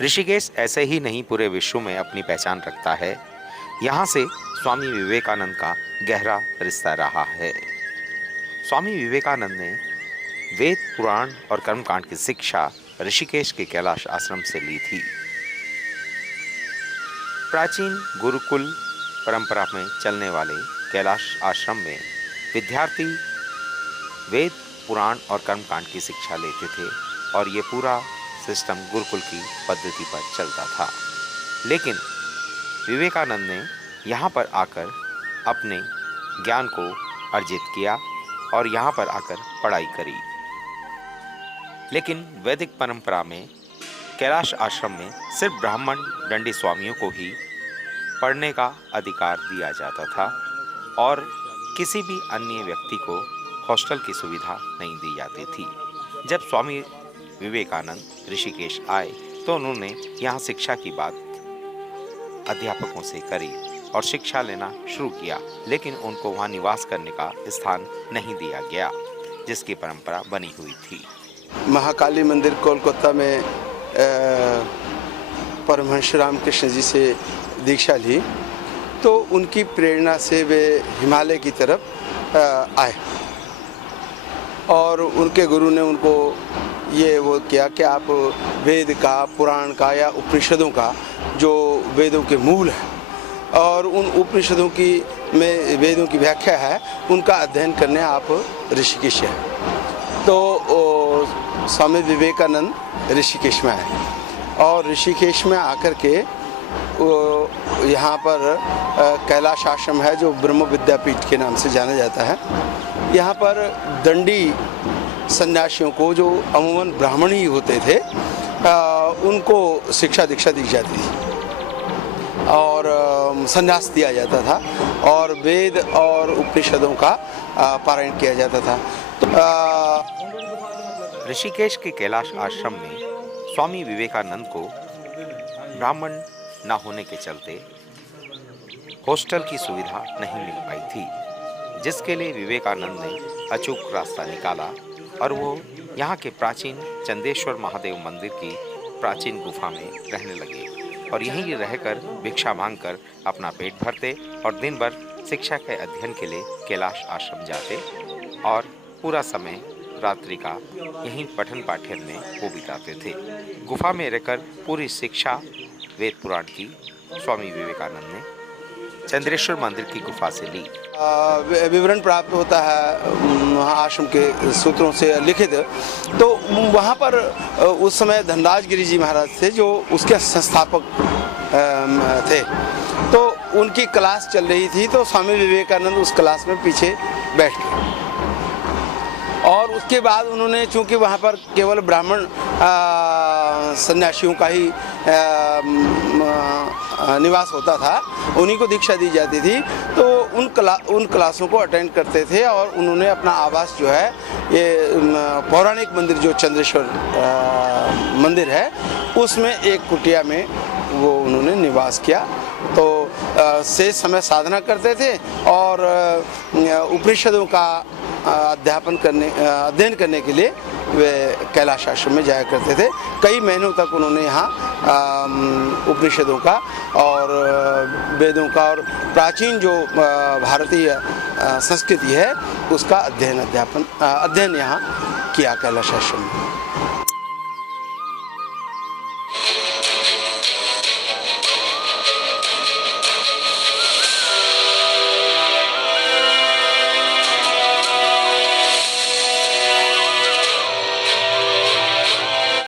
ऋषिकेश ऐसे ही नहीं पूरे विश्व में अपनी पहचान रखता है। यहाँ से स्वामी विवेकानंद का गहरा रिश्ता रहा है। स्वामी विवेकानंद ने वेद, पुराण और कर्मकांड की शिक्षा ऋषिकेश के कैलाश आश्रम से ली थी। प्राचीन गुरुकुल परंपरा में चलने वाले कैलाश आश्रम में विद्यार्थी वेद, पुराण और कर्मकांड की शिक्षा लेते थे और ये पूरा सिस्टम गुरुकुल की पद्धति पर चलता था। लेकिन विवेकानंद ने यहाँ पर आकर अपने ज्ञान को अर्जित किया और यहाँ पर आकर पढ़ाई करी। लेकिन वैदिक परंपरा में कैलाश आश्रम में सिर्फ ब्राह्मण दंडी स्वामियों को ही पढ़ने का अधिकार दिया जाता था और किसी भी अन्य व्यक्ति को हॉस्टल की सुविधा नहीं दी जाती थी। जब स्वामी विवेकानंद ऋषिकेश आए तो उन्होंने यहाँ शिक्षा की बात अध्यापकों से करी और शिक्षा लेना शुरू किया, लेकिन उनको वहाँ निवास करने का स्थान नहीं दिया गया, जिसकी परंपरा बनी हुई थी। महाकाली मंदिर कोलकाता में परमहंस रामकृष्ण जी से दीक्षा ली तो उनकी प्रेरणा से वे हिमालय की तरफ आए और उनके गुरु ने उनको ये वो किया कि आप वेद का, पुराण का या उपनिषदों का, जो वेदों के मूल है और उन उपनिषदों की में वेदों की व्याख्या है, उनका अध्ययन करने आप ऋषिकेश आए। तो स्वामी विवेकानंद ऋषिकेश में आए और ऋषिकेश में आकर के यहाँ पर कैलाश आश्रम है जो ब्रह्म विद्यापीठ के नाम से जाना जाता है। यहाँ पर दंडी सन्यासियों को, जो अमूमन ब्राह्मण ही होते थे, उनको शिक्षा दीक्षा दी जाती थी और संन्यास दिया जाता था और वेद और उपनिषदों का पारायण किया जाता था। ऋषिकेश के कैलाश आश्रम में स्वामी विवेकानंद को ब्राह्मण न होने के चलते हॉस्टल की सुविधा नहीं मिल पाई थी, जिसके लिए विवेकानंद ने अचूक रास्ता निकाला और वो यहाँ के प्राचीन चंदेश्वर महादेव मंदिर की प्राचीन गुफा में रहने लगे और यहीं रहकर भिक्षा मांगकर अपना पेट भरते और दिन भर शिक्षा के अध्ययन के लिए कैलाश आश्रम जाते और पूरा समय रात्रि का यहीं पठन पाठन में वो बिताते थे। गुफा में रहकर पूरी शिक्षा वेद पुराण की स्वामी विवेकानंद ने चंद्रेश्वर मंदिर की गुफा से ली। विवरण प्राप्त होता है आश्रम के सूत्रों से लिखित। तो वहाँ पर उस समय धनराज गिरी जी महाराज थे जो उसके संस्थापक थे। तो उनकी क्लास चल रही थी तो स्वामी विवेकानंद उस क्लास में पीछे बैठ गए और उसके बाद उन्होंने, चूंकि वहाँ पर केवल ब्राह्मण सन्यासियों का ही निवास होता था, उन्हीं को दीक्षा दी जाती थी, तो उन क्लासों को अटेंड करते थे और उन्होंने अपना आवास जो है ये पौराणिक मंदिर जो चंद्रेश्वर मंदिर है उसमें एक कुटिया में वो उन्होंने निवास किया। तो से समय साधना करते थे और उपनिषदों का अध्ययन करने के लिए वे कैलाश आश्रम में जाया करते थे। कई महीनों तक उन्होंने यहाँ उपनिषदों का और वेदों का और प्राचीन जो भारतीय संस्कृति है उसका अध्ययन यहाँ किया कैलाश आश्रम में।